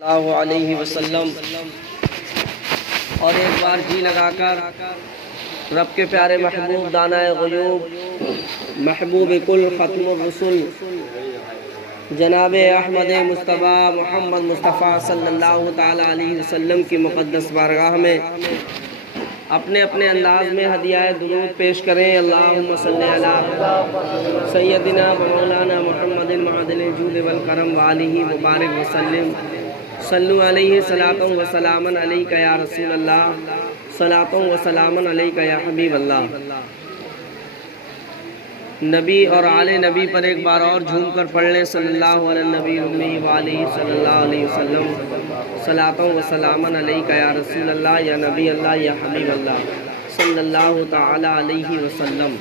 اللہ علیہ وسلم اور ایک بار جی لگا کر رب کے پیارے محبوب دانہ غیوب محبوب کل ختم الرسل جناب احمد مصطفیٰ محمد مصطفیٰ صلی اللہ تعالی علیہ وسلم کی مقدس بارگاہ میں اپنے اپنے انداز میں ہدیہ درود پیش کریں۔ اللہم صلی علی سیدنا و مولانا محمد معدن الجود والکرم وآلہ مبارک وسلم صلو علیہ صلاۃ و سلام علیک یا رسول اللہ صلاۃ و سلام علیک یا حبیب اللہ۔ نبی اور آل نبی پر ایک بار اور جھوم کر پڑھ لیں صلی اللہ علیہ نبی امی وآلہ صلی اللہ علیہ وسلم صلاۃ و سلام علیک یا رسول اللہ یا نبی اللہ یا حبیب اللہ صلی اللہ تعالی علیہ وسلم۔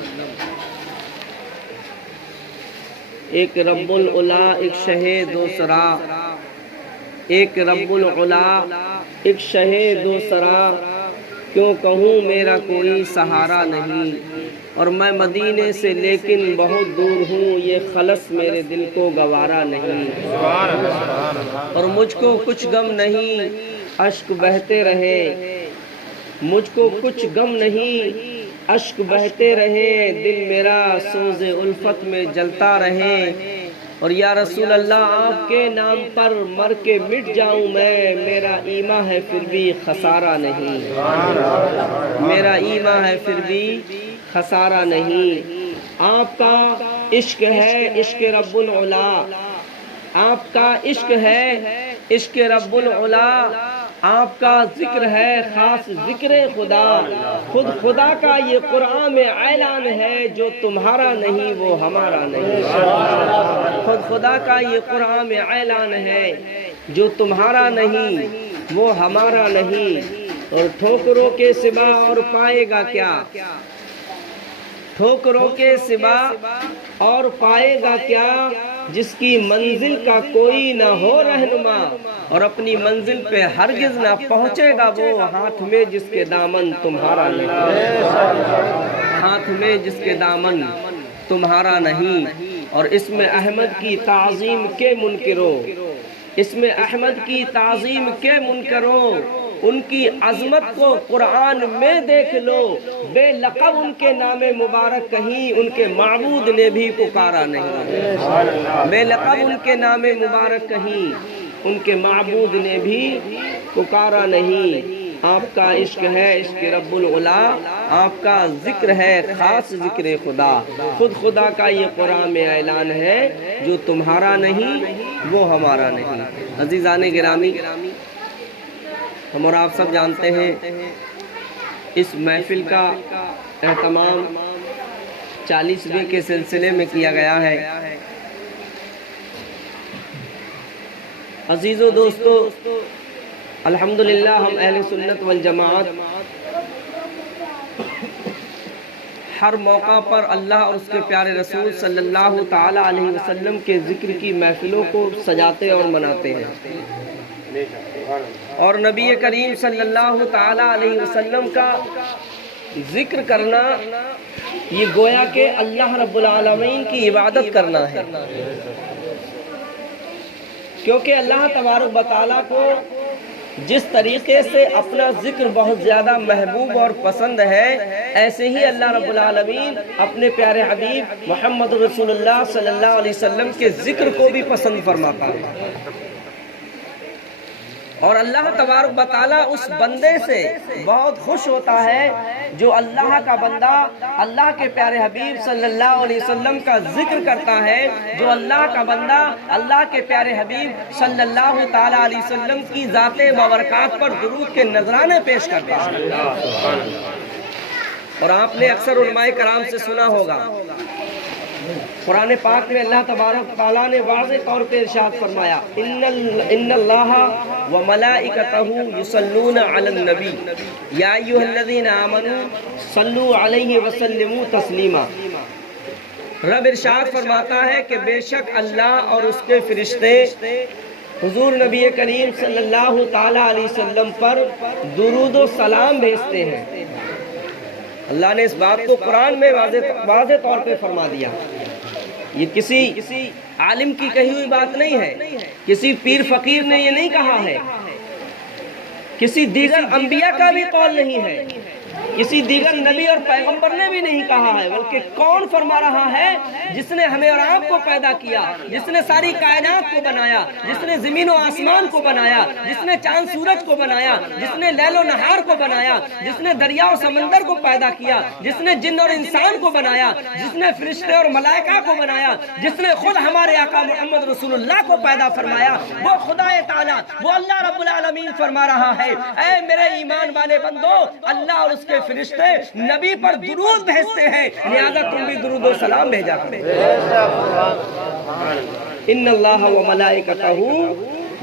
ایک رب العلا ایک شہ دو سرا، ایک رب العلا ایک شہ دو سرا، کیوں کہوں میرا کوئی سہارا نہیں، اور میں مدینے سے لیکن بہت دور ہوں، یہ خلص میرے دل کو گوارا نہیں، اور مجھ کو کچھ غم نہیں اشک بہتے رہے، مجھ کو کچھ غم نہیں اشک بہتے رہے، دل میرا سوز الفت میں جلتا رہے، اور یا رسول اللہ آپ کے نام پر مر کے مٹ جاؤں میں، میرا ایمان ہے پھر بھی خسارہ نہیں، میرا ایمان ہے پھر بھی خسارہ نہیں۔ آپ کا عشق ہے عشق رب العلا، آپ کا عشق ہے عشق رب العلا، آپ کا ذکر ہے خاص ذکر خدا، خود خدا کا یہ قرآن میں اعلان ہے، جو تمہارا نہیں وہ ہمارا نہیں، خود خدا کا یہ قرآن میں اعلان ہے، جو تمہارا نہیں وہ ہمارا نہیں، اور ٹھوکروں کے سوا اور پائے گا کیا، ٹھوکروں کے سوا اور پائے گا کیا، جس کی منزل کا کوئی نہ ہو رہنما، اور اپنی منزل پہ ہرگز نہ پہنچے گا وہ، ہاتھ میں جس کے دامن تمہارا نہیں، ہاتھ میں جس کے دامن تمہارا نہیں۔ اور اسم احمد کی تعظیم کے منکرو، اسم احمد کی تعظیم کے منکرو، ان کی عظمت کو قرآن میں دیکھ لو، بے لقب ان کے نام مبارک کہیں ان کے معبود نے بھی پکارا نہیں، بے لقب ان کے نام مبارک کہیں ان کے معبود نے بھی پکارا نہیں۔ آپ کا عشق ہے عشق رب العلا، آپ کا ذکر ہے خاص ذکر خدا، خود خدا کا یہ قرآن میں اعلان ہے، جو تمہارا نہیں وہ ہمارا نہیں۔ عزیزان گرامی، ہم اور آپ سب جانتے ہیں اس محفل کا اہتمام 40ویں کے سلسلے میں کیا گیا ہے۔ عزیز و دوستو، الحمدللہ ہم اہل سنت والجماعت ہر موقع پر اللہ اور اس کے پیارے رسول صلی اللہ تعالی علیہ وسلم کے ذکر کی محفلوں کو سجاتے اور مناتے ہیں، اور نبی کریم صلی اللہ تعالی علیہ وسلم کا ذکر کرنا یہ گویا کہ اللہ رب العالمین کی عبادت کرنا ہے، کیونکہ اللہ تبارک و تعالیٰ کو جس طریقے سے اپنا ذکر بہت زیادہ محبوب اور پسند ہے، ایسے ہی اللہ رب العالمین اپنے پیارے حبیب محمد رسول اللہ صلی اللہ علیہ وسلم کے ذکر کو بھی پسند فرماتا ہے، اور اللہ تبارک و تعالیٰ اس بندے سے بہت خوش ہوتا ہے جو اللہ کا بندہ اللہ کے پیارے حبیب صلی اللہ علیہ وسلم کا ذکر کرتا ہے، جو اللہ کا بندہ اللہ کے پیارے حبیب صلی اللہ تعالیٰ علیہ وسلم کی ذات مبارکات پر درود کے نذرانے پیش کرتا ہے۔ اور آپ نے اکثر علماء کرام سے سنا ہوگا، قرآن پاک میں اللہ تبارک تعالیٰ نے واضح طور پہ ارشاد فرمایا، ان اللہ و ملائکتہ یصلون علی النبی یا ایھا الذین آمنوا صلوا علیہ وسلموا تسلیما۔ رب ارشاد فرماتا ہے کہ بے شک اللہ اور اس کے فرشتے حضور نبی کریم صلی اللہ تعالی علیہ وسلم پر درود و سلام بھیجتے ہیں۔ اللہ نے اس بات کو قرآن میں واضح طور پہ فرما دیا، یہ کسی عالم کی کہی ہوئی بات نہیں ہے، کسی پیر فقیر نے یہ نہیں کہا ہے، کسی دیگر انبیاء کا بھی قول نہیں ہے، کسی دیگر نبی اور پیغمبر نے بھی نہیں کہا ہے، بلکہ کون فرما رہا ہے؟ جس نے ہمیں اور آپ کو پیدا کیا، جس نے ساری کائنات کو بنایا، جس نے زمین و آسمان کو بنایا، جس نے چاند سورج کو بنایا، جس نے لیل و نہار کو بنایا، جس نے دریا و سمندر کو پیدا کیا، جس نے جن اور انسان کو بنایا، جس نے فرشتے اور ملائکہ کو بنایا، جس نے خود ہمارے آقا محمد رسول اللہ کو پیدا فرمایا، وہ خدا تعالیٰ، وہ اللہ رب العالمین فرما رہا ہے، اے میرے ایمان والے بندو، اللہ اور اس کے فرشتے نبی پر درود بھیجتے ہیں، لہذا تم بھی درود و سلام بھیجا کریں۔ ان اللہ و ملائکتہ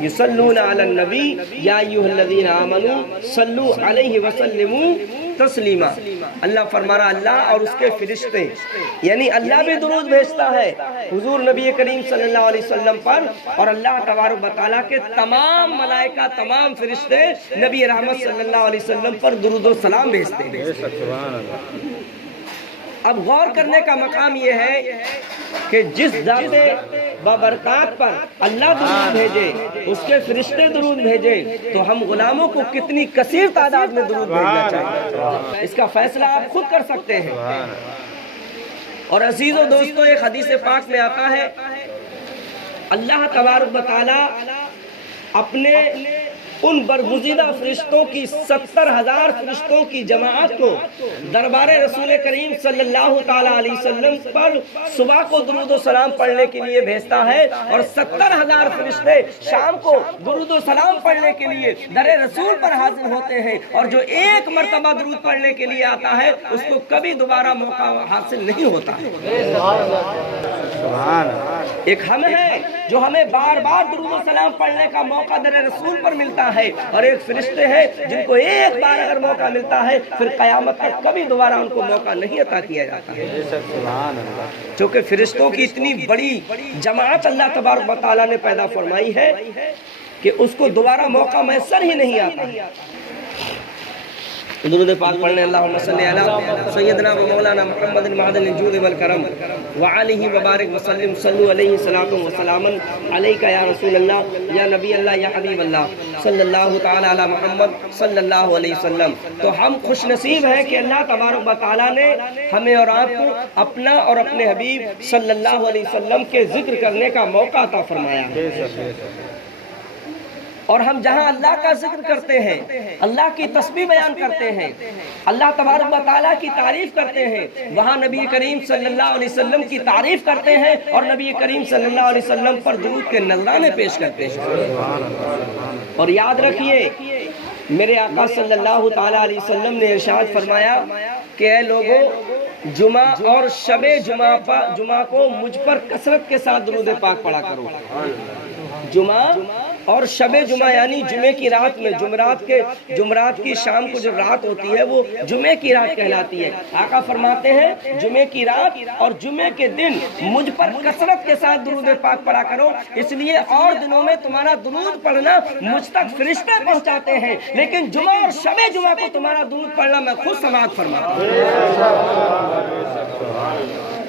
یصلون علی النبی یا ایھا الذین آمنوا صلوا علیہ وسلموا تسلیما۔ اللہ فرما رہا اللہ اور اس کے فرشتے، یعنی اللہ بھی درود بھیجتا ہے حضور نبی کریم صلی اللہ علیہ وسلم پر، اور اللہ تبارک و تعالیٰ کے تمام ملائکہ، تمام فرشتے نبی رحمت صلی اللہ علیہ وسلم پر درود و سلام بھیجتے ہیں۔ اب غور کرنے کا مقام یہ ہے کہ جس ذات بابرکات پر اللہ درود بھیجے، اس کے فرشتے درود بھیجے، تو ہم غلاموں کو کتنی کثیر تعداد میں درود بھیجنا چاہیے، اس کا فیصلہ آپ خود کر سکتے ہیں۔ اور عزیز و دوستو، ایک حدیث پاک میں آتا ہے، اللہ تبارک و تعالی اپنے ان برگزیدہ فرشتوں کی 70,000 فرشتوں کی جماعت کو دربار رسول کریم صلی اللہ تعالیٰ علیہ وسلم پر صبح کو درود و سلام پڑھنے کے لیے بھیجتا ہے، اور 70,000 فرشتے شام کو درود و سلام پڑھنے کے لیے در رسول پر حاضر ہوتے ہیں، اور جو ایک مرتبہ درود پڑھنے کے لیے آتا ہے اس کو کبھی دوبارہ موقع حاصل نہیں ہوتا ہے۔ ایک ہم ہے جو ہمیں بار بار درود و سلام پڑھنے کا موقع در رسول پر ملتا ہے، اور ایک فرشتے ہیں جن کو ایک بار اگر موقع ملتا ہے پھر قیامت تک کبھی دوبارہ ان کو موقع نہیں عطا کیا جاتا ہے، چونکہ فرشتوں کی اتنی بڑی جماعت اللہ تبارک و تعالیٰ نے پیدا فرمائی ہے کہ اس کو دوبارہ موقع میسر ہی نہیں آتا۔ درود پاک پڑھنے اللہم صلی علی سیدنا و مولانا محمد المعدن الجود والکرم وعلیہ وبارک وسلم صلو علیہ صلاۃ و سلام علیکہ یا رسول اللہ یا نبی اللہ یا حبیب اللہ صلی اللہ تعالی علی محمد صلی اللہ علیہ وسلم۔ تو ہم خوش نصیب ہیں کہ اللہ تبارک و تعالیٰ نے ہمیں اور آپ کو اپنا اور اپنے حبیب صلی اللہ علیہ وسلم کے ذکر کرنے کا موقع عطا فرمایا ہے، اور ہم جہاں اللہ کا ذکر کرتے ہیں، اللہ کی تسبیح بیان کرتے ہیں، اللہ تبارک و تعالیٰ کی تعریف کرتے ہیں، وہاں نبی کریم صلی اللہ علیہ وسلم کی تعریف کرتے ہیں، اور نبی کریم صلی اللہ علیہ وسلم پر درود کے نذرانے پیش کرتے ہیں۔ اور یاد رکھیے، میرے آقا صلی اللہ تعالیٰ علیہ وسلم نے ارشاد فرمایا کہ اے لوگوں، جمعہ اور شب جمعہ کو مجھ پر کثرت کے ساتھ درود پاک پڑھا کرو۔ جمعہ اور شب جمعہ یعنی جمعے کی رات میں، جمعرات کی شام کو جب رات ہوتی ہے وہ جمعے کی رات کہلاتی ہے۔ آقا فرماتے ہیں جمعے کی رات اور جمعے کے دن مجھ پر کثرت کے ساتھ درود پاک پڑھا کرو، اس لیے اور دنوں میں تمہارا درود پڑھنا مجھ تک فرشتے پہنچاتے ہیں، لیکن جمعہ اور شب جمعہ کو تمہارا درود پڑھنا میں خود سماعت فرماتا ہوں۔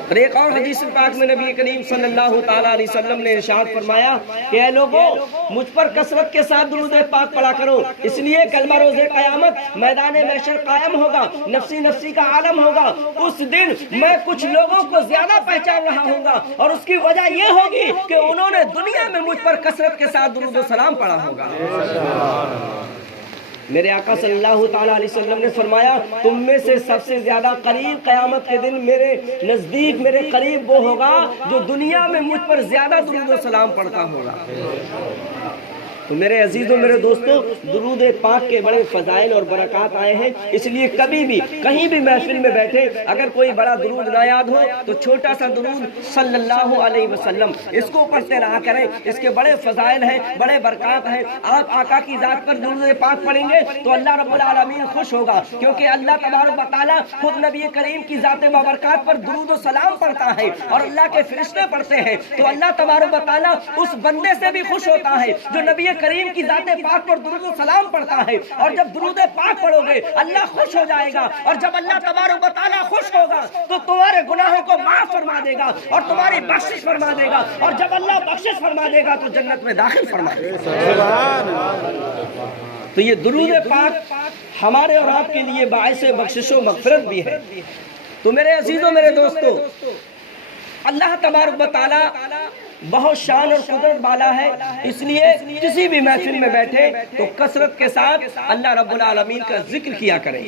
اور ایک اور حدیث پاک میں نبی کریم صلی اللہ تعالیٰ علیہ وسلم نے ارشاد فرمایا کہ اے لوگوں، مجھ پر کثرت کے ساتھ درود پاک پڑھا کرو، اس لیے کلمہ روز قیامت میدان محشر قائم ہوگا، نفسی نفسی کا عالم ہوگا، اس دن میں کچھ لوگوں کو زیادہ پہچان رہا ہوں گا، اور اس کی وجہ یہ ہوگی کہ انہوں نے دنیا میں مجھ پر کثرت کے ساتھ درود و سلام پڑھا ہوگا۔ میرے آقا صلی اللہ تعالیٰ علیہ وسلم نے فرمایا تم میں سے سب سے زیادہ قریب قیامت کے دن میرے نزدیک، میرے قریب وہ ہوگا جو دنیا میں مجھ پر زیادہ درود و سلام پڑھتا ہوگا۔ تو میرے عزیزوں، میرے دوستوں، درود پاک کے بڑے فضائل اور برکات آئے ہیں، اس لیے کبھی بھی کہیں بھی محفل میں بیٹھے اگر کوئی بڑا درود نہ یاد ہو تو چھوٹا سا درود صلی اللہ علیہ وسلم اس کو پڑھتے رہا کریں، اس کے بڑے فضائل ہیں، بڑے برکات ہیں۔ آپ آقا کی ذات پر درود پاک پڑھیں گے تو اللہ رب العالمین خوش ہوگا، کیونکہ اللہ تبارک و تعالیٰ خود نبی کریم کی ذات بابرکات پر درود و سلام پڑھتا ہے، اور اللہ کے فرشتے پڑھتے ہیں، تو اللہ تبارک و تعالیٰ اس بندے سے بھی خوش ہوتا ہے جو نبی کریم کی ذات پاک پر درود و سلام پڑھتا ہے، اور جب درود پاک پڑھو گے اللہ خوش ہو جائے گا، اور جب اللہ تبارک و تعالیٰ خوش ہوگا تو تمہارے گناہوں کو معاف فرما دے گا اور تمہاری بخشش فرما دے گا، اور جب اللہ بخشش فرما دے گا تو جنت میں داخل فرما دے گا۔ تو یہ درود پاک ہمارے اور آپ کے لیے باعث بخشش و مغفرت بھی ہے۔ تو میرے عزیزوں، میرے دوستو، اللہ تبارک و تعالیٰ بہت شان اور قدرت والا ہے، اس لیے کسی بھی محفل میں بیٹھے تو کثرت کے ساتھ اللہ رب العالمین کا ذکر کیا کریں،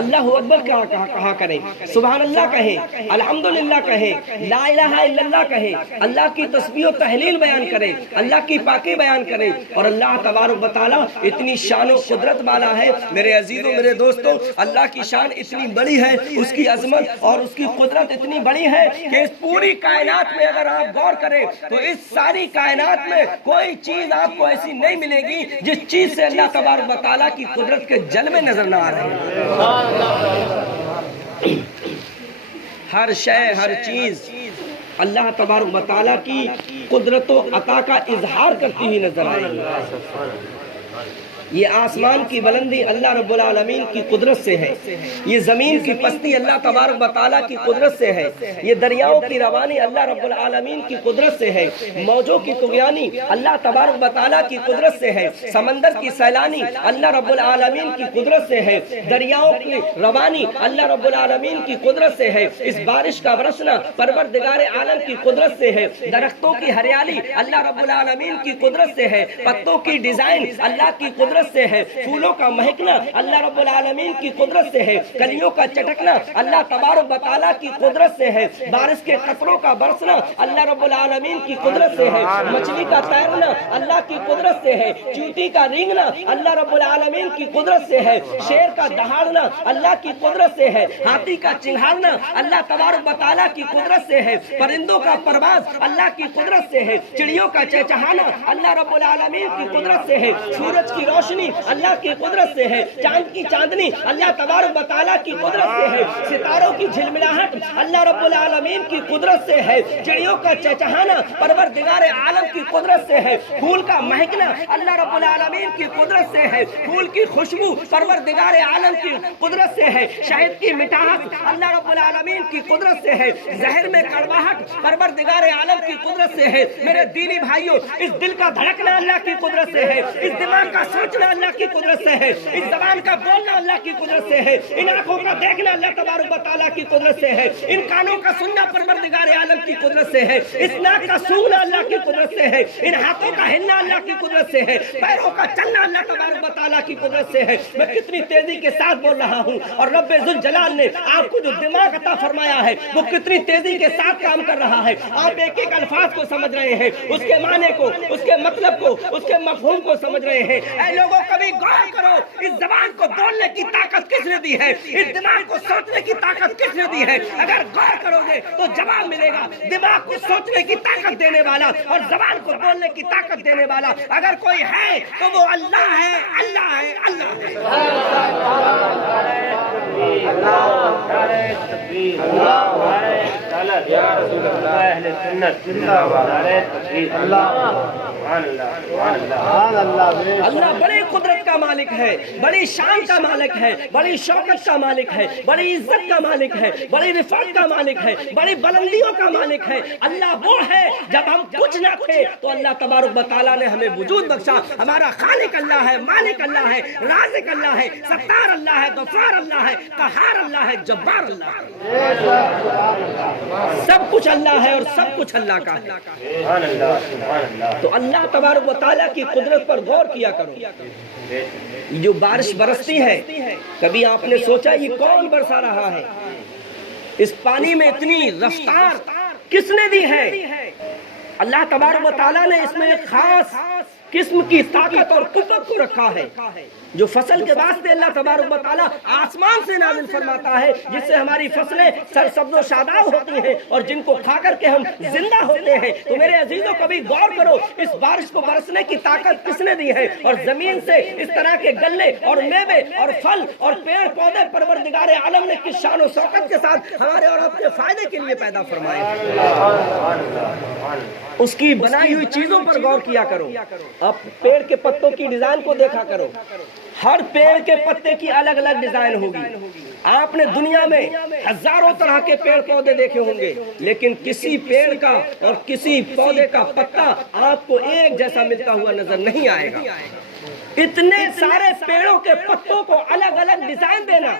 اللہ اکبر کہا کریں، سبحان اللہ کہیں، الحمدللہ کہیں، لا الہ الا اللہ کہیں، اللہ کی تسبیح و تہلیل بیان کریں، اللہ کی پاکی بیان کریں، اور اللہ تبارک و تعالیٰ اتنی شان و قدرت والا ہے میرے عزیزوں، میرے دوستوں، اللہ کی شان اتنی بڑی ہے، اس کی عظمت اور اس کی قدرت اتنی بڑی ہے کہ اس پوری کائنات میں اگر آپ غور کریں تو اس ساری کائنات میں کوئی چیز آپ کو ایسی نہیں ملے گی جس چیز سے اللہ تبارک و تعالیٰ کی قدرت کے جلوے نظر نہ آ رہے ہیں۔ ہر شے، ہر چیز اللہ تبارک و تعالیٰ کی قدرت و عطا کا اظہار کرتی ہوئی نظر آئے گی۔ یہ آسمان کی بلندی اللہ رب العالمین کی قدرت سے ہے، یہ زمین کی پستی اللہ تبارک و تعالیٰ کی قدرت سے ہے، یہ دریاؤں کی روانی اللہ رب العالمین کی قدرت سے ہے، موجوں کی طغیانی اللہ تبارک و تعالیٰ کی قدرت سے ہے، سمندر کی سیلانی اللہ رب العالمین کی قدرت سے ہے، دریاؤں کی روانی اللہ رب العالمین کی قدرت سے ہے، اس بارش کا برسنا پروردگار عالم کی قدرت سے ہے، درختوں کی ہریالی اللہ رب العالمین کی قدرت سے ہے، پتوں کی ڈیزائن اللہ کی قدرت سے ہے، پھولوں کا مہکنا اللہ رب العالمین کی قدرت سے ہے، کلیوں کا چٹکنا اللہ تبارک و تعالیٰ کی قدرت سے ہے، بارش کے قطروں کا برسنا اللہ رب العالمین کی قدرت سے ہے، مچھلی کا تیرنا اللہ کی قدرت سے ہے، چیونٹی کا رینگنا اللہ رب العالمین کی قدرت سے ہے، شیر کا دہاڑنا اللہ کی قدرت سے ہے، ہاتھی کا چنگھاڑنا اللہ تبارک و تعالیٰ کی قدرت سے ہے، پرندوں کا پرواز اللہ کی قدرت سے ہے، چڑیوں کا چہچہانا اللہ رب العالمین کی قدرت سے ہے، سورج کی روشنی اللہ کی قدرت سے ہے، چاند کی چاندنی اللہ تبارک و تعالیٰ کی قدرت سے ہے، ستاروں کی جھلملاہٹ اللہ رب العالمین کی قدرت سے ہے، چڑیوں کا چہچہانا پروردگار عالم کی قدرت سے ہے، پھول کا مہکنا اللہ رب العالمین کی قدرت سے ہے، پھول کی خوشبو پروردگار عالم کی قدرت سے ہے، شہد کی مٹھاس اللہ رب العالمین کی قدرت سے ہے، زہر میں کڑواہٹ پروردگار عالم کی قدرت سے ہے۔ میرے دینی بھائیوں، اس دل کا دھڑکنا اللہ کی قدرت سے ہے، اس دماغ کا سوچنا اللہ کی قدرت سے ہے، اس زبان کا بولنا اللہ کی قدرت سے ہے، ان آنکھوں کا دیکھنا اللہ تبارک و تعالیٰ کی قدرت سے ہے، ان کانوں کا سننا پروردگار عالم کی قدرت سے ہے، اس ناک کا سونگنا اللہ کی قدرت سے ہے، ان ہاتھوں کا ہلنا اللہ کی قدرت سے ہے، پیروں کا چلنا اللہ تبارک و تعالیٰ کی قدرت سے ہے۔ میں کتنی تیزی کے ساتھ بول رہا ہوں، اور رب ذوالجلال نے آپ کو جو دماغ عطا فرمایا ہے وہ کتنی تیزی کے ساتھ کام کر رہا ہے، آپ ایک ایک الفاظ کو سمجھ رہے ہیں، اس کے معنی کو، اس کے مطلب کو، اس کے مفہوم کو سمجھ رہے ہیں۔ اے لوگوں، کبھی غور کرو، اس زبان کو بولنے کی طاقت کس نے دی ہے، اس دماغ کو سوچنے کی طاقت کس نے دی ہے؟ اگر غور کرو گے تو جواب ملے گا، دماغ کو سوچنے کی طاقت دینے والا اور زبان کو بولنے کی طاقت دینے والا اگر کوئی ہے تو وہ اللہ ہے، اللہ ہے، اللہ اللہ بڑی قدرت کا مالک ہے، بڑی شان کا مالک ہے، بڑی شوکت کا مالک ہے، بڑی عزت کا مالک ہے، بڑی رفعت کا مالک ہے، بڑی بلندیوں کا مالک ہے۔ اللہ وہ ہے، جب ہم کچھ نہ تھے تو اللہ تبارک و تعالیٰ نے ہمیں وجود بخشا۔ ہمارا خالق اللہ ہے، مالک اللہ ہے، رازق اللہ ہے، ستار اللہ ہے، غفار اللہ ہے، قہار اللہ ہے، جبار اللہ ہے۔ سب کچھ اللہ ہے اور سب کچھ اللہ کا ہے۔ تو اللہ تبارک و تعالیٰ کی قدرت پر غور کیا کرو۔ جو بارش برستی ہے، کبھی آپ نے سوچا یہ کون برسا رہا ہے؟ اس پانی میں اتنی رفتار کس نے دی ہے؟ اللہ تبارک و تعالیٰ نے اس میں ایک خاص قسم کی طاقت اور قوت کو رکھا ہے، جو فصل کے واسطے اللہ تبارک و تعالیٰ آسمان سے نازل فرماتا ہے، جس سے ہماری فصلیں سرسبز و شاداب ہوتی ہیں اور جن کو کھا کر کے ہم زندہ ہوتے ہیں۔ تو میرے عزیزوں، کبھی غور کرو، اس بارش کو برسنے کی طاقت کس نے دی ہے؟ اور زمین سے اس طرح کے گلے اور میوے اور پھل اور پیڑ پودے پروردگار عالم نے کس شان و شوکت کے ساتھ ہمارے اور آپ کے فائدے کے لیے پیدا فرمائے۔ اس کی بنائی ہوئی چیزوں پر غور کیا کرو۔ اب پیڑ کے پتوں کی ڈیزائن کو دیکھا کرو، ہر پیڑ کے پتے کی الگ الگ ڈیزائن ہوگی۔ آپ نے دنیا میں ہزاروں طرح کے پیڑ پودے دیکھے ہوں گے، لیکن کسی پیڑ کا اور کسی پودے کا پتا آپ کو ایک جیسا ملتا ہوا نظر نہیں آئے گا۔ اتنے سارے پیڑوں کے پتوں کو الگ الگ ڈیزائن دینا،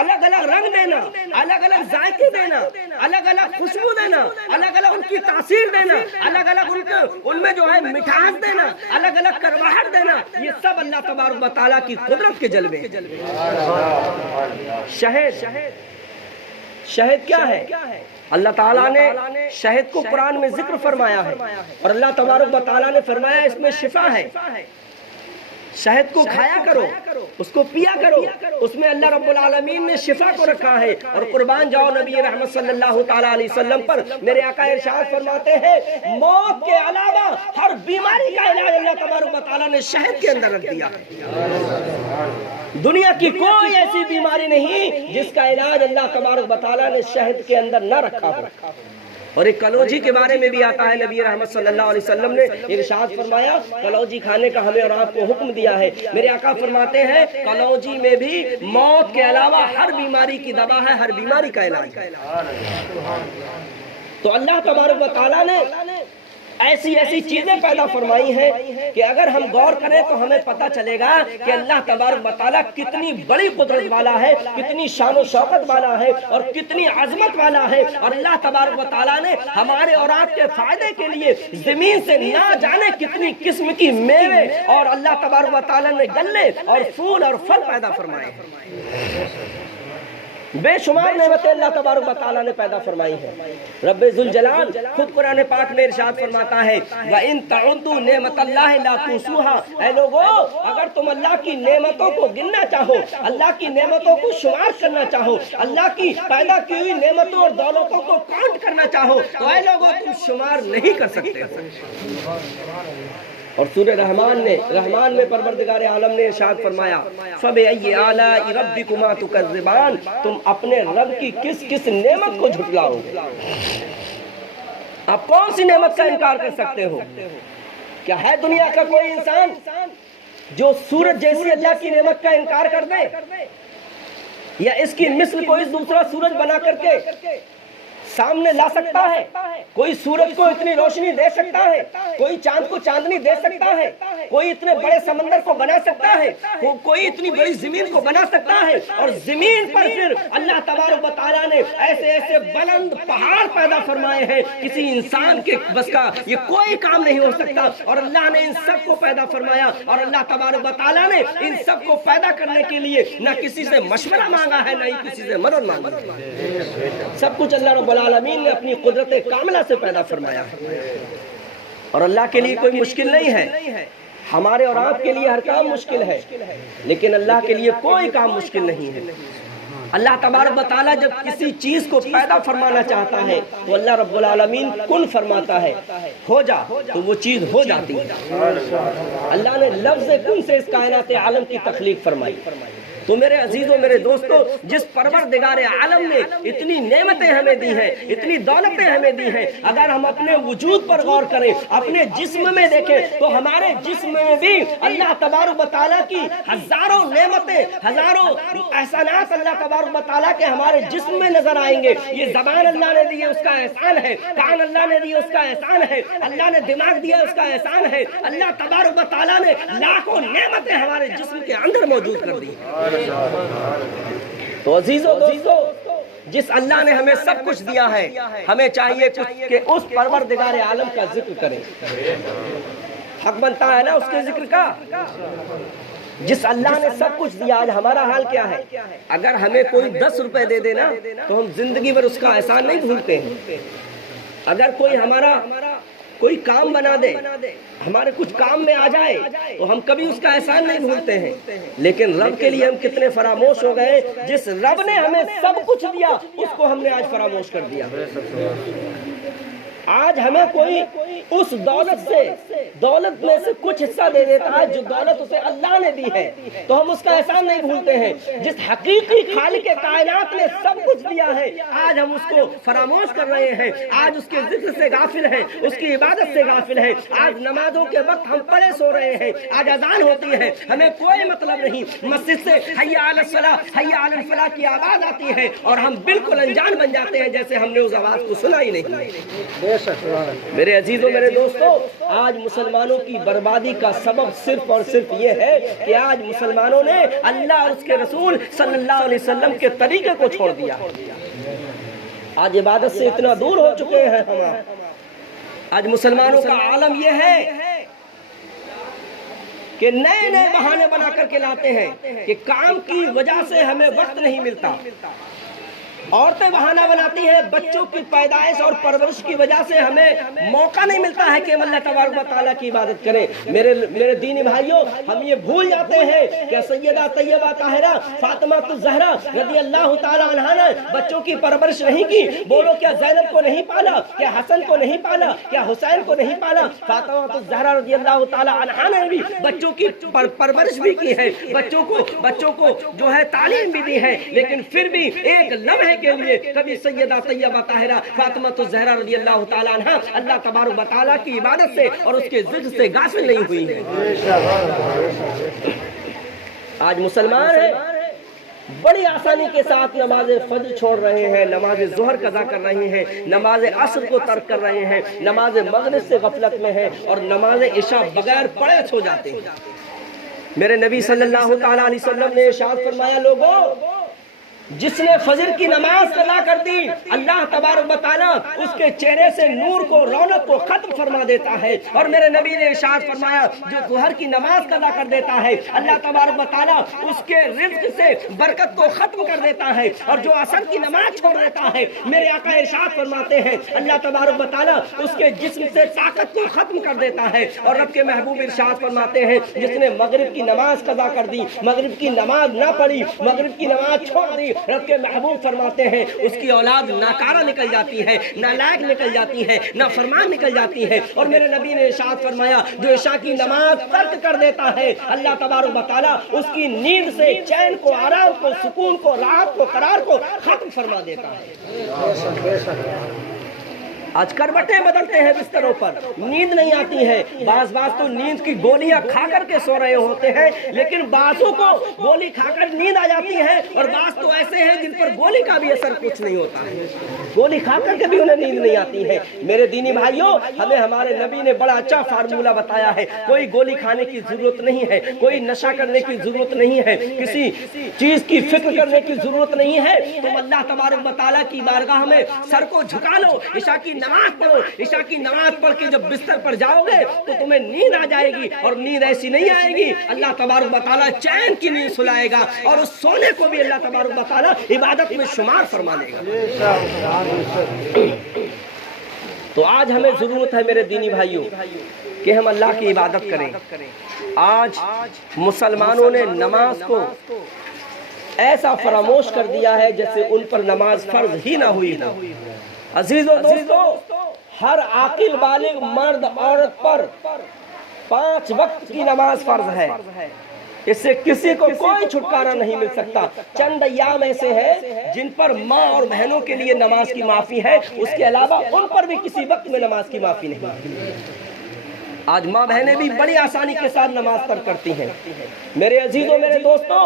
الگ الگ رنگ دینا، الگ الگ ذائقے دینا، الگ الگ خوشبو دینا، الگ الگ ان کی تاثیر دینا، الگ الگ ان میں جو ہے مٹھاس دینا، الگ الگ کرواہٹ دینا، یہ سب اللہ تبارک و تعالیٰ کی قدرت کے جلوے۔ شہد کیا ہے؟ اللہ تعالیٰ نے شہد کو قرآن میں ذکر فرمایا ہے، اور اللہ تبارک و تعالیٰ نے فرمایا اس میں شفا ہے۔ شہد کو کھایا کرو، اس کو پیا کرو، اس میں اللہ رب العالمین نے شفا کو رکھا ہے۔ اور قربان جاؤ نبی رحمت صلی اللہ تعالیٰ علیہ وسلم پر، میرے آقا ارشاد فرماتے ہیں موت کے علاوہ ہر بیماری کا علاج اللہ تبارک و تعالیٰ نے شہد کے اندر رکھ دیا ہے۔ دنیا کی کوئی ایسی بیماری نہیں جس کا علاج اللہ تبارک و تعالیٰ نے شہد کے اندر نہ رکھا ہو۔ اور ایک کلوجی کے بارے میں بھی آتا ہے، نبی رحمت صلی اللہ علیہ وسلم نے ارشاد فرمایا کلوجی کھانے کا ہمیں اور آپ کو حکم دیا ہے۔ میرے آقا فرماتے ہیں کلوجی میں بھی موت کے علاوہ ہر بیماری کی دوا ہے، ہر بیماری کا علاج ہے۔ تو اللہ تبارک و تعالیٰ نے ایسی ایسی چیزیں پیدا فرمائی ہیں کہ اگر ہم غور کریں تو ہمیں پتہ چلے گا کہ اللہ تبارک و تعالیٰ کتنی بڑی قدرت والا ہے، کتنی شان و شوکت والا ہے، اور کتنی عظمت والا ہے۔ اور اللہ تبارک و تعالیٰ نے ہمارے اور آپ کے فائدے کے لیے زمین سے نہ جانے کتنی قسم کی میوے اور اللہ تبارک و تعالیٰ نے گلے اور پھول اور پھل پیدا فرمائے ہیں۔ بے شمار نعمتیں اللہ تبارک و تعالیٰ نے پیدا فرمائی ہیں۔ رب ذوالجلال خود قرآن پاک میں ارشاد فرماتا ہے وَإِن تَعُدُّوا نِعْمَتَ اللَّهِ لَا تُحْصُوهَا، اے لوگو اگر تم اللہ کی نعمتوں کو گننا چاہو، اللہ کی نعمتوں کو شمار کرنا چاہو، اللہ کی پیدا کی ہوئی نعمتوں اور دولتوں کو کاؤنٹ کرنا چاہو تو اے لوگو تم شمار نہیں کر سکتے۔ اور سورہ رحمان میں پروردگار عالم نے ارشاد فرمایا فَبِأَيِّ آلَاءِ رَبِّكُمَا تُكَذِّبَانِ، تم اپنے رب کی کس کس نعمت کو جھٹلاؤ گے؟ آپ کون سی نعمت کا انکار کر سکتے ہو؟ کیا ہے دنیا کا کوئی انسان جو سورج جیسی اللہ کی نعمت کا انکار کر دے، یا اس کی مثل کوئی دوسرا سورج بنا کر کے سامنے لا سکتا ہے؟ کوئی سورج کو اتنی روشنی دے سکتا ہے؟ کوئی چاند کو چاندنی دے سکتا ہے؟ کوئی اتنے بڑے سمندر کو بنا سکتا ہے؟ کوئی اتنی بڑی زمین کو بنا سکتا ہے؟ اور زمین پر پھر اللہ تبارک و تعالیٰ نے ایسے ایسے بلند پہاڑ پیدا فرمائے ہیں، کسی انسان کے بس کا یہ کوئی کام نہیں ہو سکتا۔ اور اللہ نے ان سب کو پیدا فرمایا، اور اللہ تبارک و تعالیٰ نے ان سب کو پیدا کرنے کے لیے نہ کسی سے مشورہ مانگا ہے، نہ ہی کسی سے مدد مانگا ہے۔ سب کچھ اللہ رب العالمین نے اپنی قدرت کاملہ سے پیدا فرمایا ہے، اور اللہ کے لیے کوئی مشکل نہیں ہے۔ ہمارے اور آپ کے لیے ہر کام مشکل ہے، لیکن اللہ کے لیے کوئی کام مشکل نہیں ہے۔ اللہ تبارک و تعالیٰ جب کسی چیز کو پیدا فرمانا چاہتا ہے تو اللہ رب العالمین کن فرماتا ہے، ہو جا، تو وہ چیز ہو جاتی ہے۔ اللہ نے لفظ کن سے اس کائنات عالم کی تخلیق فرمائی۔ تو میرے عزیزوں، میرے دوستوں، جس پروردگار عالم نے اتنی نعمتیں ہمیں دی ہیں، اتنی دولتیں ہمیں دی ہیں، اگر ہم اپنے وجود پر غور کریں، اپنے جسم میں دیکھیں تو ہمارے جسم میں بھی اللہ تبارک و تعالیٰ کی ہزاروں نعمتیں، ہزاروں احسانات اللہ تبارک و تعالیٰ کے ہمارے جسم میں نظر آئیں گے۔ یہ زبان اللہ نے دی ہے، اس کا احسان ہے۔ کان اللہ نے دی، اس کا احسان ہے۔ اللہ نے دماغ دیا، اس کا احسان ہے۔ اللہ تبارک و تعالیٰ نے لاکھوں نعمتیں ہمارے جسم کے اندر موجود کر دی۔ تو عزیزو دوستو، جس اللہ نے ہمیں سب کچھ دیا ہے، ہمیں چاہیے کہ اس پروردگار عالم کا ذکر کریں۔ حق بنتا ہے نا اس کے ذکر کا۔ جس اللہ نے سب کچھ دیا، آج ہمارا حال کیا ہے؟ اگر ہمیں کوئی 10 روپے دے دینا تو ہم زندگی بھر اس کا احسان نہیں بھولتے ہیں۔ اگر کوئی ہمارا کوئی کام بنا دے، ہمارے کچھ کام میں آ جائے تو ہم کبھی اس کا احسان نہیں بھولتے ہیں۔ لیکن رب کے لیے ہم کتنے فراموش ہو گئے۔ جس رب نے ہمیں سب کچھ دیا اس کو ہم نے آج فراموش کر دیا۔ آج ہمیں کوئی اس دولت میں سے کچھ حصہ دے دیتا ہے جو دولت اسے اللہ نے دی ہے، تو ہم اس کا احسان نہیں بھولتے ہیں۔ جس حقیقی خالق کائنات نے سب کچھ دیا ہے، آج ہم اس کو فراموش کر رہے ہیں، آج اس کے ذکر سے غافل ہیں، اس کی عبادت سے غافل ہیں، آج نمازوں کے وقت ہم پڑے سو رہے ہیں، آج اذان ہوتی ہے ہمیں کوئی مطلب نہیں، مسجد سے حی علی الصلاۃ حی علی الفلاح کی آواز آتی ہے اور ہم بالکل انجان بن جاتے ہیں جیسے ہم نے اس آواز کو سنا ہی نہیں۔ میرے عزیزوں، میرے دوستوں، آج مسلمانوں کی بربادی کا سبب صرف اور صرف یہ ہے کہ آج مسلمانوں نے اللہ اور اس کے رسول صلی اللہ علیہ وسلم کے طریقے کو چھوڑ دیا۔ آج عبادت سے اتنا دور ہو چکے ہیں ہم۔ آج مسلمانوں کا عالم یہ ہے کہ نئے نئے بہانے بنا کر کے لاتے ہیں کہ کام کی وجہ سے ہمیں وقت نہیں ملتا۔ عورتیں بہانہ بناتی ہیں بچوں کی پیدائش اور پرورش کی وجہ سے ہمیں موقع نہیں ملتا ہے کہ ہم اللہ تبارک و تعالیٰ کی عبادت کریں۔ میرے دینی بھائیوں، ہم یہ بھول جاتے ہیں کہ سیدہ طیبہ طاہرہ فاطمہ الزہرا رضی اللہ تعالیٰ عنہا نے بچوں کی پرورش نہیں کی۔ بولو، کیا زینب کو نہیں پالا؟ کیا حسن کو نہیں پالا؟ کیا حسین کو نہیں پالا؟ فاطمہ الزہرا رضی اللہ تعالیٰ عنہا نے بھی بچوں کی پرورش بھی کی ہے، بچوں کو جو ہے تعلیم بھی دی ہے، لیکن پھر بھی ایک لمحے کے لیے کبھی سیدہ طیبہ طاہرہ فاطمہ الزہرا رضی اللہ تعالیٰ عنہا اللہ تبارک و تعالیٰ کی عبادت سے اور اس کے ذکر سے غافل نہیں ہوئی ہیں۔ آج مسلمان ہیں بڑی آسانی کے ساتھ نماز فجر چھوڑ رہے ہیں، نماز ظہر قضا کر رہے ہیں، نماز عصر کو ترک کر رہے ہیں، نماز مغرب سے غفلت میں ہیں اور نماز عشاء بغیر پڑھے سو جاتے ہیں۔ میرے نبی صلی اللہ تعالیٰ علیہ وسلم نے ارشاد فرمایا، لوگوں، جس نے فجر کی نماز قضا کر دی، اللہ تبارک و تعالیٰ اس کے چہرے سے نور کو، رونق کو ختم فرما دیتا ہے۔ اور میرے نبی نے ارشاد فرمایا، جو ظہر کی نماز قضا کر دیتا ہے، اللہ تبارک و تعالیٰ اس کے رزق سے برکت کو ختم کر دیتا ہے۔ اور جو عصر کی نماز چھوڑ دیتا ہے، میرے آقا ارشاد فرماتے ہیں، اللہ تبارک و تعالیٰ اس کے جسم سے طاقت کو ختم کر دیتا ہے۔ اور رب کے محبوب ارشاد فرماتے ہیں، جس نے مغرب کی نماز قضا کر دی، مغرب کی نماز نہ پڑھی، مغرب کی نماز چھوڑ دی، رب کے محبوب فرماتے ہیں اس کی اولاد ناکارہ نکل جاتی ہے، نالائق نکل جاتی ہے، نافرمان نکل جاتی ہے۔ اور میرے نبی نے ارشاد فرمایا، جو عشاء کی نماز ترک کر دیتا ہے، اللہ تبارک و تعالیٰ اس کی نیند سے چین کو، آرام کو، سکون کو، راحت کو، قرار کو ختم فرما دیتا ہے۔ آج کروٹیں بدلتے ہیں بستروں پر، نیند نہیں آتی ہے، بعض تو نیند کی گولیاں کھا کر کے سو رہے ہوتے ہیں، لیکن بعضوں کو گولی کھا کر نیند آ جاتی ہے اور بعض تو ایسے ہیں جن پر گولی کا بھی اثر کچھ نہیں ہوتا ہے، گولی کھا کر کے بھی انہیں نیند نہیں آتی ہے۔ میرے دینی بھائیوں، ہمیں ہمارے نبی نے بڑا اچھا فارمولہ بتایا ہے، کوئی گولی کھانے کی ضرورت نہیں ہے، کوئی نشہ کرنے کی ضرورت نہیں ہے، کسی چیز کی فکر کرنے کی ضرورت نہیں ہے۔ تم اللہ تبارک و تعالیٰ کی بارگاہ میں سر کو جھکا لو، عشاء کی نماز پڑھو، عشاء کی نماز پڑھ کے جب بستر پر جاؤ گے تو تمہیں نیند آ جائے گی، اور نیند ایسی نہیں آئے گی، اللہ تبارک و تعالیٰ چین کی نیند سلائے گا اور اس سونے کو بھی اللہ تبارک و تعالیٰ عبادت میں شمار فرما لے گا۔ تو آج ہمیں ضرورت ہے میرے دینی بھائیوں کہ ہم اللہ کی عبادت کریں۔ آج مسلمانوں نے نماز کو ایسا فراموش کر دیا ہے جیسے ان پر نماز فرض ہی نہ ہوئی ہو۔ عزیزو دوستو، ہر عاقل بالغ مرد عورت پر 5 وقت کی نماز فرض ہے، اس سے کسی کو کوئی چھٹکارا نہیں مل سکتا۔ چند ایام ایسے ہیں جن پر ماں اور بہنوں کے لیے نماز کی معافی ہے، اس کے علاوہ ان پر بھی کسی وقت میں نماز کی معافی نہیں۔ آج ماں بہنیں بھی بڑی آسانی کے ساتھ نماز ترک کرتی ہیں۔ میرے عزیزوں، میرے دوستوں،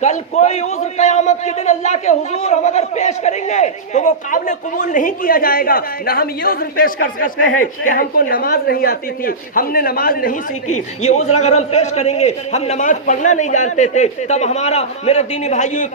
کل کوئی عذر قیامت کے دن اللہ کے حضور ہم اگر پیش کریں گے تو وہ قابل قبول نہیں کیا جائے گا۔ نہ ہم یہ عذر پیش کر سکتے ہیں کہ ہم کو نماز نہیں آتی تھی، ہم نے نماز نہیں سیکھی، یہ عذر اگر ہم پیش کریں گے ہم نماز پڑھنا نہیں جانتے تھے، تب ہمارا میرے دینی بھائیوں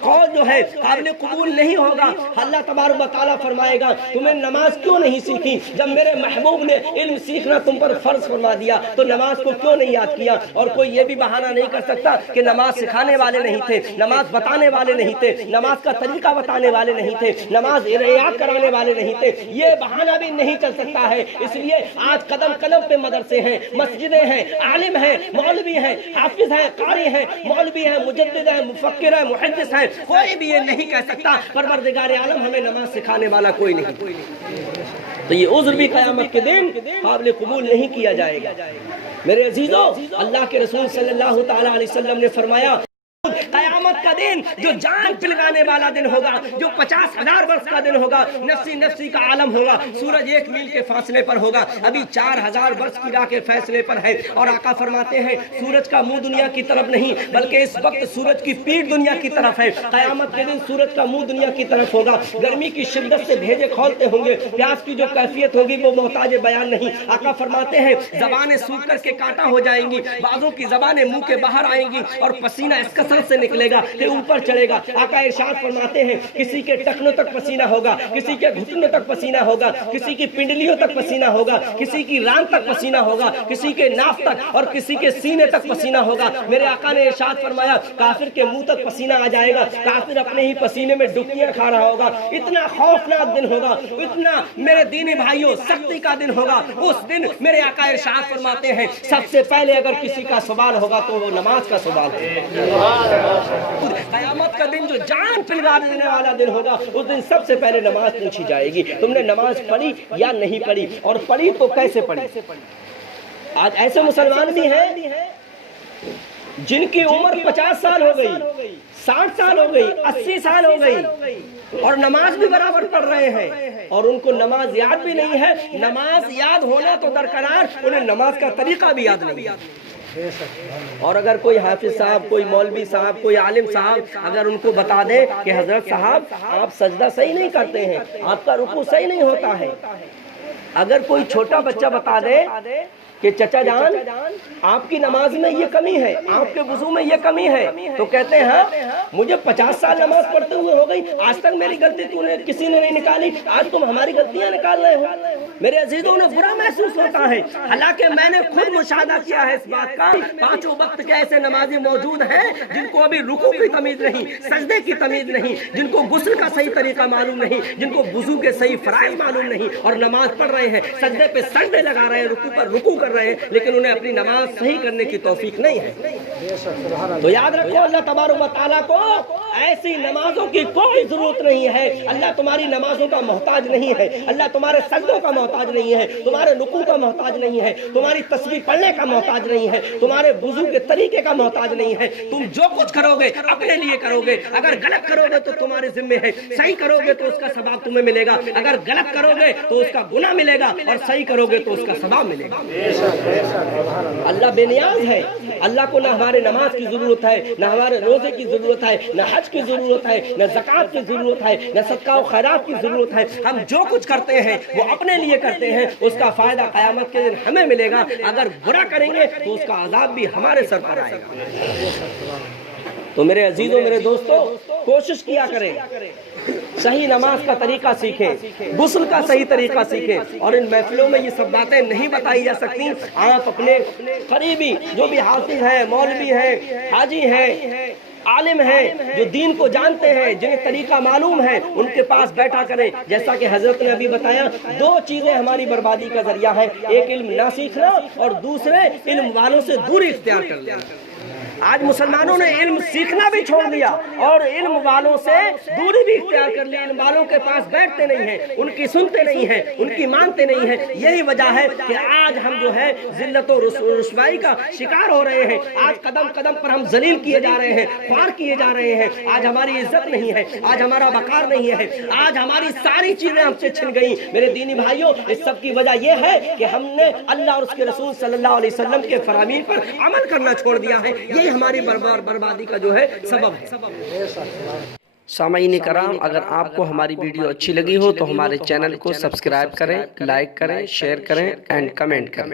قول جو ہے قابل قبول نہیں ہوگا۔ اللہ تبارک و تعالیٰ فرمائے گا، تمہیں نماز کیوں نہیں سیکھی؟ جب میرے محبوب نے علم سیکھنا تم پر فرض فرما دیا تو نماز کو کیوں نہیں یاد کیا؟ اور کوئی یہ بھی بہانہ نہیں کر سکتا کہ نماز سکھانے والے نہیں تھے، نماز بتانے والے نہیں تھے، نماز کا طریقہ بتانے والے نہیں تھے، نماز یاد کرانے والے نہیں تھے، یہ بہانہ بھی نہیں چل سکتا ہے۔ اس لیے آج قدم قدم پہ مدرسے ہیں، مسجدیں ہیں، عالم ہیں، مولوی ہیں، حافظ ہیں، قاری ہیں، مولوی ہیں، مجدد ہیں، مفکر ہیں، محدث ہیں، کوئی بھی یہ نہیں کہہ سکتا پروردگار عالم ہمیں نماز سکھانے والا کوئی نہیں۔ تو یہ عذر بھی قیامت کے دن قابل قبول نہیں کیا جائے گا۔ میرے عزیزو، اللہ کے رسول صلی اللہ تعالی علیہ وسلم نے فرمایا قیامت کا دن جو جان پلگانے والا دن ہوگا، جو 50,000 برس کا دن ہوگا، نفسی نفسی کا عالم ہوگا، سورج 1 میل کے فاصلے پر ہوگا، ابھی 4,000 برس کی راہ کے فیصلے پر ہے، اور آقا فرماتے ہیں سورج کا منہ دنیا کی طرف نہیں بلکہ اس وقت سورج کی پیٹھ دنیا کی طرف ہے۔ قیامت کے دن سورج کا منہ دنیا کی طرف ہوگا، گرمی کی شدت سے بھیجے کھولتے ہوں گے، پیاس کی جو کیفیت ہوگی وہ محتاج بیان نہیں۔ آقا فرماتے ہیں زبانیں سوکھ کر کے کانٹا ہو جائیں گی، بعضوں کی زبانیں منہ کے باہر آئیں گی اور پسینہ اس کثرت سے نکلے گا کہ اوپر چڑھے گا۔ آقا ارشاد فرماتے ہیں کسی کے ٹخنوں تک پسینہ ہوگا، کسی کے گھٹنوں تک پسینہ ہوگا، کسی کی پنڈلیوں تک پسینہ ہوگا، کسی کی ران تک پسینہ ہوگا، کسی کے ناف تک اور کسی کے سینے تک پسینہ ہوگا۔ میرے آقا نے ارشاد فرمایا کافر کے منہ تک پسینہ آ جائے گا، کافر اپنے ہی پسینے میں ڈبکیاں کھا رہا ہوگا۔ اتنا خوفناک دن ہوگا، اتنا میرے دینی بھائیوں سختی کا دن ہوگا۔ اس دن میرے آقا ارشاد فرماتے ہیں سب سے پہلے اگر کسی کا سوال ہوگا تو وہ نماز کا سوال ہے۔ قیامت کا دن جو جان پلگا دینے والا دن ہوگا، اس دن سب سے پہلے نماز پوچھی جائے گی تم نے نماز پڑھی یا نہیں پڑھی، اور پڑھی تو کیسے پڑھی۔ آج ایسے مسلمان بھی ہیں جن کی عمر 50 سال ہو گئی، 60 سال ہو گئی، 80 سال ہو گئی، اور نماز بھی برابر پڑھ رہے ہیں، اور ان کو نماز یاد بھی نہیں ہے۔ نماز یاد ہونا تو درکنار، انہیں نماز کا طریقہ بھی یاد نہیں ہے۔ اور اگر کوئی حافظ صاحب، کوئی مولوی صاحب، کوئی عالم صاحب اگر ان کو بتا دے کہ حضرت صاحب آپ سجدہ صحیح نہیں کرتے ہیں، آپ کا رکوع صحیح نہیں ہوتا ہے، اگر کوئی چھوٹا بچہ بتا دے کہ چچا جان آپ کی نماز میں یہ کمی ہے، آپ کے وضو میں یہ کمی ہے، تو کہتے ہیں ہاں مجھے 50 سال نماز پڑھتے ہوئے ہو گئی، آج تک میری غلطی کسی نے نہیں نکالی، آج تم ہماری غلطیاں نکال رہے ہو۔ میرے عزیزوں انہیں برا محسوس ہوتا ہے، حالانکہ میں نے خود مشاہدہ کیا ہے اس بات کا۔ 5 وقت کے ایسے نمازی موجود ہیں جن کو ابھی رکوع کی تمیز نہیں، سجدے کی تمیز نہیں، جن کو غسل کا صحیح طریقہ معلوم نہیں، جن کو وضو کے صحیح فرائض معلوم نہیں، اور نماز پڑھ رہے ہیں، سجدے پہ سجدے لگا رہے ہیں، رکوع پر رکوع کر رہے ہیں، لیکن انہیں اپنی نماز صحیح کرنے کی توفیق نہیں ہے۔ تو یاد رکھو اللہ تبارک و تعالیٰ کو ایسی نمازوں کی کوئی ضرورت نہیں ہے۔ اللہ تمہاری نمازوں کا محتاج نہیں ہے، اللہ تمہارے سجدوں کا محتاج نہیں ہے، تمہارے رکوع کا محتاج نہیں ہے، تمہاری تسبیح پڑھنے کا محتاج نہیں ہے، تمہارے وضو کے طریقے کا محتاج نہیں ہے۔ تم جو کچھ کرو گے اپنے لیے کرو گے، اگر غلط کرو گے تو تمہارے ذمے ہے، صحیح کرو گے تو اس کا ثواب تمہیں ملے گا، اگر غلط کرو گے تو اس کا گناہ ملے گا، اور صحیح کرو گے تو اس کا ثواب ملے گا۔ اللہ بے نیاز ہے، اللہ کو نہ ہمارے نماز کی ضرورت ہے، نہ ہمارے روزے کی ضرورت ہے، نہ حج کی ضرورت ہے، نہ زکوٰۃ کی ضرورت ہے، نہ صدقہ و خیرات کی ضرورت ہے۔ ہم جو کچھ کرتے ہیں وہ اپنے لیے کرتے ہیں، اس کا فائدہ قیامت کے دن ہمیں ملے گا، اگر برا کریں گے تو اس کا عذاب بھی ہمارے سر پر آئے گا۔ تو میرے عزیزوں، میرے دوستوں، کوشش کیا کریں صحیح نماز کا طریقہ سیکھیں، غسل کا صحیح طریقہ سیکھیں، اور ان محفلوں میں یہ سب باتیں نہیں بتائی جا سکتی۔ آپ اپنے قریبی جو بھی حافظ ہیں، مولوی ہیں، حاجی ہیں، عالم ہیں، جو دین کو جانتے ہیں، جنہیں طریقہ معلوم ہے، ان کے پاس بیٹھا کریں۔ جیسا کہ حضرت نے ابھی بتایا 2 چیزیں ہماری بربادی کا ذریعہ ہے، ایک علم نہ سیکھنا، اور دوسرے علم والوں سے دوری اختیار کر لینا۔ آج مسلمانوں نے علم سیکھنا بھی چھوڑ دیا اور علم والوں سے دوری بھی اختیار کر لی، علم والوں کے پاس بیٹھتے نہیں ہیں، ان کی سنتے نہیں ہیں، ان کی مانتے نہیں ہیں۔ یہی وجہ ہے کہ آج ہم جو ہے ذلت و رسوائی کا شکار ہو رہے ہیں، آج قدم قدم پر ہم ذلیل کیے جا رہے ہیں، خوار کیے جا رہے ہیں، آج ہماری عزت نہیں ہے، آج ہمارا وقار نہیں ہے، آج ہماری ساری چیزیں ہم سے چھن گئی۔ میرے دینی بھائیوں، اس سب کی وجہ یہ ہے کہ ہم نے اللہ اور اس کے رسول صلی اللہ علیہ وسلم کے فرامین پر عمل کرنا چھوڑ دیا ہے، یہی ہماری بربادی کا جو ہے سبب ہے۔ سامعین کرام، اگر آپ کو ہماری ویڈیو اچھی لگی ہو تو ہمارے چینل کو سبسکرائب کریں، لائک کریں، شیئر کریں اینڈ کمنٹ کریں۔